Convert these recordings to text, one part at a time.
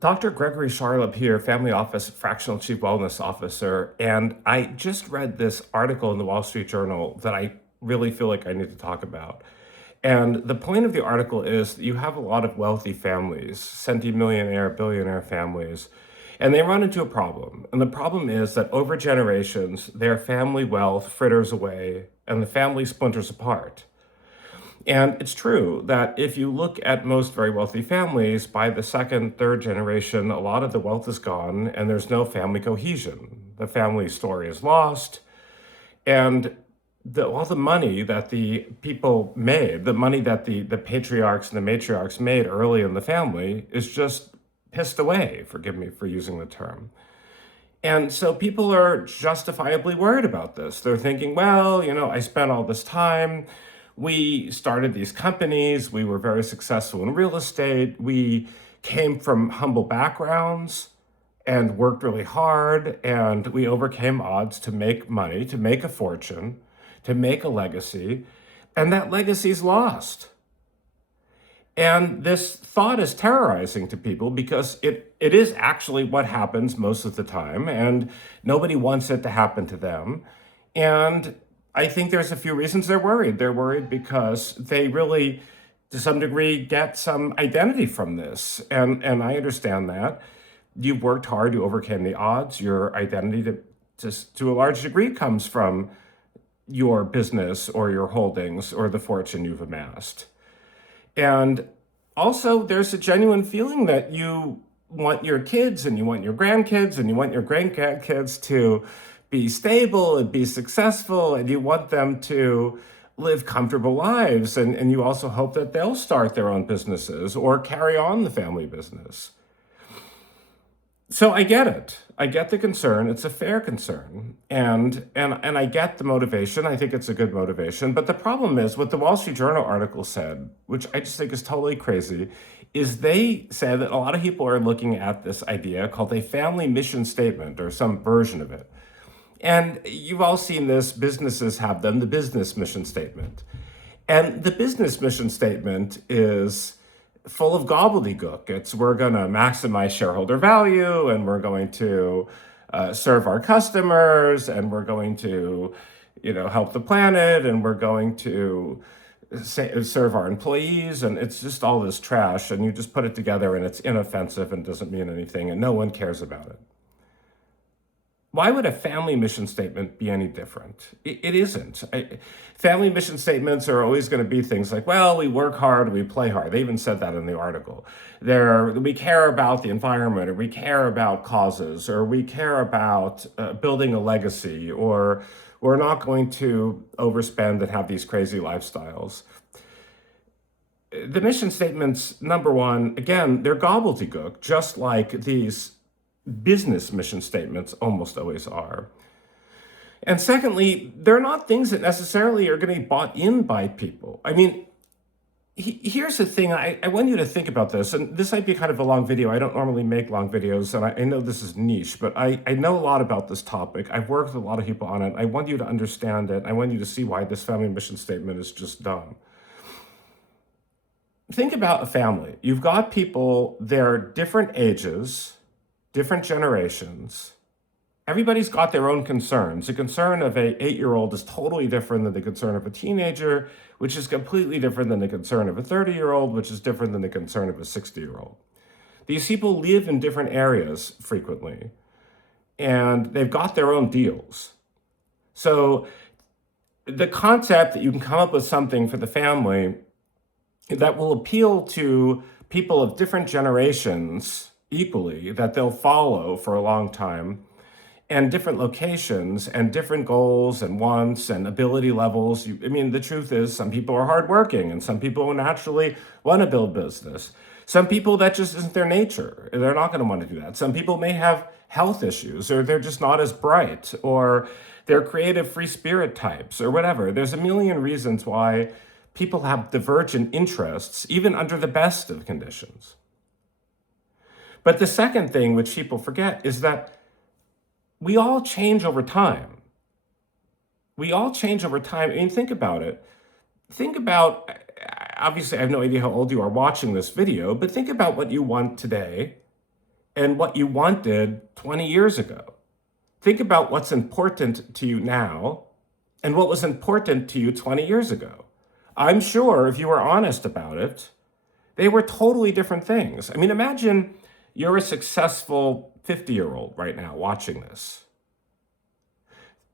Dr. Gregory Charlop here, Family Office Fractional Chief Wellness Officer, and I just read this article in the Wall Street Journal that I really feel like I need to talk about. And the point of the article is that you have a lot of wealthy families, centimillionaire, billionaire families, and they run into a problem. And the problem is that over generations, their family wealth fritters away and the family splinters apart. And it's true that if you look at most very wealthy families, by the second, third generation, a lot of the wealth is gone and there's no family cohesion. The family story is lost. And all the money that the people made, the money that the patriarchs and the matriarchs made early in the family is just pissed away, forgive me for using the term. And so people are justifiably worried about this. They're thinking, well, I spent all this time. We started these companies. We were very successful in real estate. We came from humble backgrounds and worked really hard. And we overcame odds to make money, to make a fortune, to make a legacy. And that legacy's lost. And this thought is terrorizing to people because it is actually what happens most of the time, and nobody wants it to happen to them. And I think there's a few reasons they're worried. They're worried because they really, to some degree, get some identity from this. And I understand that. You've worked hard, you overcame the odds. Your identity to a large degree comes from your business or your holdings or the fortune you've amassed. And also, there's a genuine feeling that you want your kids and you want your grandkids and you want your great-grandkids to be stable and be successful, and you want them to live comfortable lives. And you also hope that they'll start their own businesses or carry on the family business. So I get it. I get the concern. It's a fair concern. And I get the motivation. I think it's a good motivation. But the problem is what the Wall Street Journal article said, which I just think is totally crazy, is they said that a lot of people are looking at this idea called a family mission statement or some version of it. And you've all seen this. Businesses have them, the business mission statement. And the business mission statement is full of gobbledygook. It's we're going to maximize shareholder value, and we're going to serve our customers, and we're going to, help the planet, and we're going to serve our employees, and it's just all this trash. And you just put it together, and it's inoffensive and doesn't mean anything, and no one cares about it. Why would a family mission statement be any different? It isn't. Family mission statements are always going to be things like, well, we work hard, we play hard. They even said that in the article. We care about the environment, or we care about causes, or we care about building a legacy, or we're not going to overspend and have these crazy lifestyles. The mission statements, number one, again, they're gobbledygook, just like these business mission statements almost always are. And secondly, they're not things that necessarily are going to be bought in by people. I mean, here's the thing. I want you to think about this, and this might be kind of a long video. I don't normally make long videos, and I know this is niche, but I know a lot about this topic. I've worked with a lot of people on it. I want you to understand it. I want you to see why this family mission statement is just dumb. Think about a family. You've got people, they're different ages, different generations. Everybody's got their own concerns. The concern of an 8-year-old is totally different than the concern of a teenager, which is completely different than the concern of a 30-year-old, which is different than the concern of a 60-year-old. These people live in different areas frequently, and they've got their own deals. So the concept that you can come up with something for the family that will appeal to people of different generations equally, that they'll follow for a long time, and different locations and different goals and wants and ability levels. The truth is some people are hardworking and some people naturally want to build business. Some people, that just isn't their nature. They're not going to want to do that. Some people may have health issues, or they're just not as bright, or they're creative free spirit types, or whatever. There's a million reasons why people have divergent interests, even under the best of conditions. But the second thing which people forget is that we all change over time. We all change over time. Think about it. Obviously, I have no idea how old you are watching this video, but think about what you want today and what you wanted 20 years ago. Think about what's important to you now and what was important to you 20 years ago. I'm sure if you were honest about it, they were totally different things. I mean, imagine you're a successful 50-year-old right now watching this.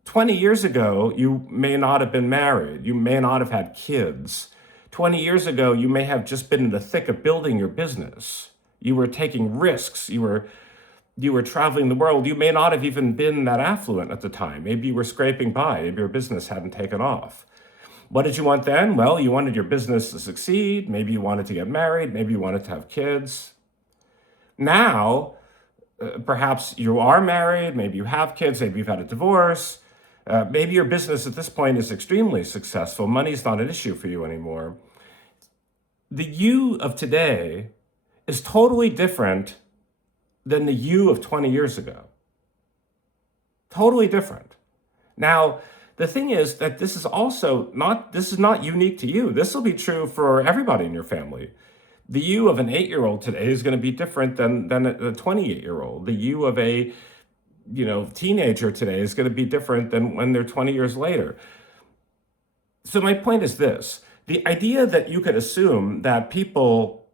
20 years ago, you may not have been married. You may not have had kids. 20 years ago, you may have just been in the thick of building your business. You were taking risks. You were traveling the world. You may not have even been that affluent at the time. Maybe you were scraping by. Maybe your business hadn't taken off. What did you want then? Well, you wanted your business to succeed. Maybe you wanted to get married. Maybe you wanted to have kids. Now, perhaps you are married. Maybe you have kids. Maybe you've had a divorce. Maybe your business at this point is extremely successful. Money's not an issue for you anymore. The you of today is totally different than the you of 20 years ago. Totally different. Now, the thing is that this is not unique to you. This will be true for everybody in your family. The you of an 8-year-old today is going to be different than a 28-year-old. The you of a teenager today is going to be different than when they're 20 years later. So my point is this: the idea that you could assume that people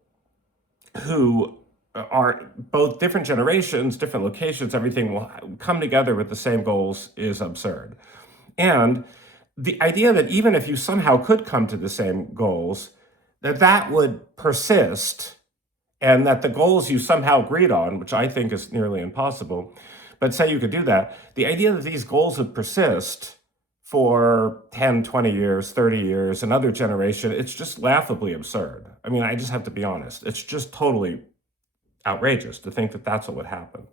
who are both different generations, different locations, everything will come together with the same goals is absurd. And the idea that even if you somehow could come to the same goals, that would persist, and that the goals you somehow agreed on, which I think is nearly impossible, but say you could do that, the idea that these goals would persist for 10, 20 years, 30 years, another generation, it's just laughably absurd. I mean, I just have to be honest. It's just totally outrageous to think that that's what would happen.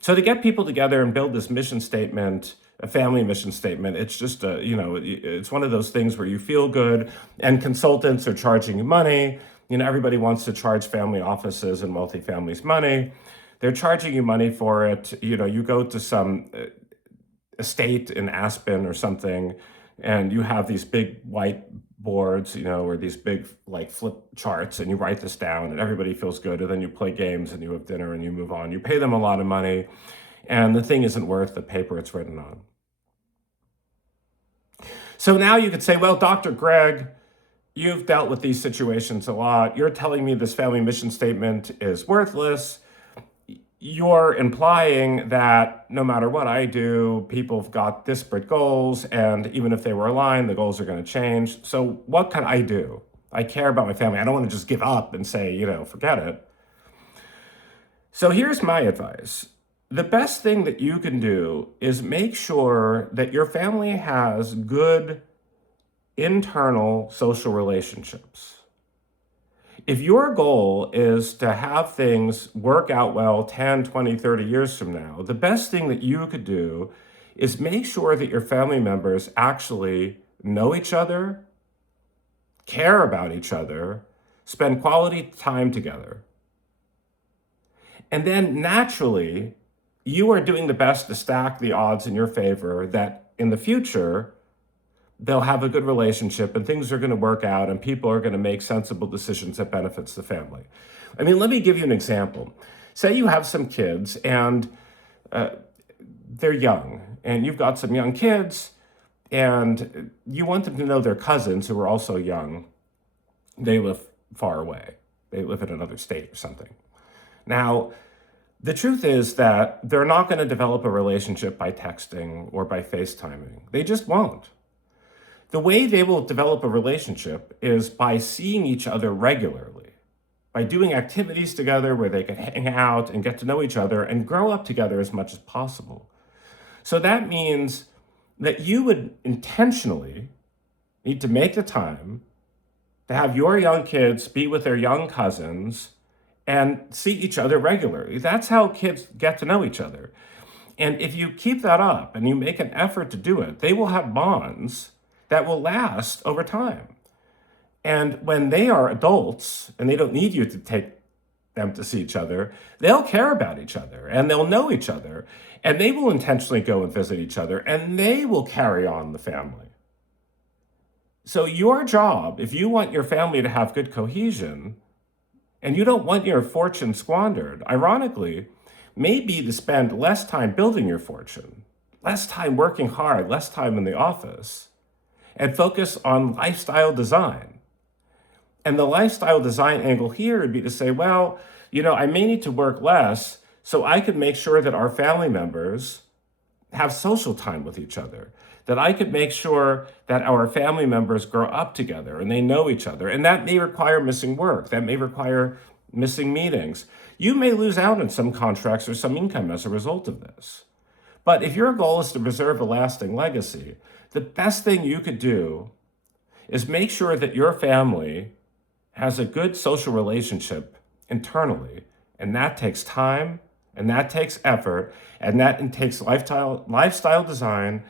So to get people together and build this mission statement, a family mission statement, it's just it's one of those things where you feel good, and consultants are charging you money. Everybody wants to charge family offices and multifamilies money. They're charging you money for it. You go to some estate in Aspen or something, and you have these big white boards, or these big flip charts, and you write this down, and everybody feels good, and then you play games, and you have dinner, and you move on. You pay them a lot of money, and the thing isn't worth the paper it's written on. So now you could say, well, Dr. Greg, you've dealt with these situations a lot. You're telling me this family mission statement is worthless. You're implying that no matter what I do, people have got disparate goals, and even if they were aligned, the goals are going to change. So what can I do? I care about my family. I don't want to just give up and say, forget it. So here's my advice. The best thing that you can do is make sure that your family has good internal social relationships. If your goal is to have things work out well 10, 20, 30 years from now, the best thing that you could do is make sure that your family members actually know each other, care about each other, spend quality time together. And then naturally, you are doing the best to stack the odds in your favor that in the future, they'll have a good relationship and things are going to work out and people are going to make sensible decisions that benefits the family. I mean, let me give you an example. Say you have some kids and they're young, and you've got some young kids and you want them to know their cousins who are also young. They live far away. They live in another state or something. Now, the truth is that they're not going to develop a relationship by texting or by FaceTiming. They just won't. The way they will develop a relationship is by seeing each other regularly, by doing activities together where they can hang out and get to know each other and grow up together as much as possible. So that means that you would intentionally need to make the time to have your young kids be with their young cousins and see each other regularly. That's how kids get to know each other. And if you keep that up and you make an effort to do it, they will have bonds that will last over time. And when they are adults and they don't need you to take them to see each other, they'll care about each other and they'll know each other and they will intentionally go and visit each other and they will carry on the family. So your job, if you want your family to have good cohesion, And you don't want your fortune squandered. Ironically, maybe to spend less time building your fortune, less time working hard, less time in the office, and focus on lifestyle design. And the lifestyle design angle here would be to say, well, I may need to work less so I can make sure that our family members have social time with each other, that I could make sure that our family members grow up together and they know each other. And that may require missing work, that may require missing meetings. You may lose out on some contracts or some income as a result of this. But if your goal is to preserve a lasting legacy, the best thing you could do is make sure that your family has a good social relationship internally. And that takes time, and that takes effort, and that takes lifestyle design.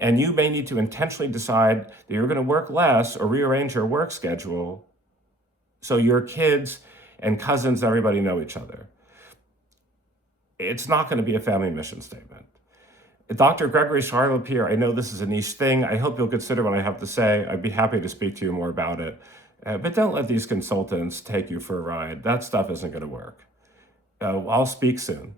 And you may need to intentionally decide that you're going to work less or rearrange your work schedule so your kids and cousins, everybody know each other. It's not going to be a family mission statement. Dr. Gregory Charlop here. I know this is a niche thing. I hope you'll consider what I have to say. I'd be happy to speak to you more about it. But don't let these consultants take you for a ride. That stuff isn't going to work. I'll speak soon.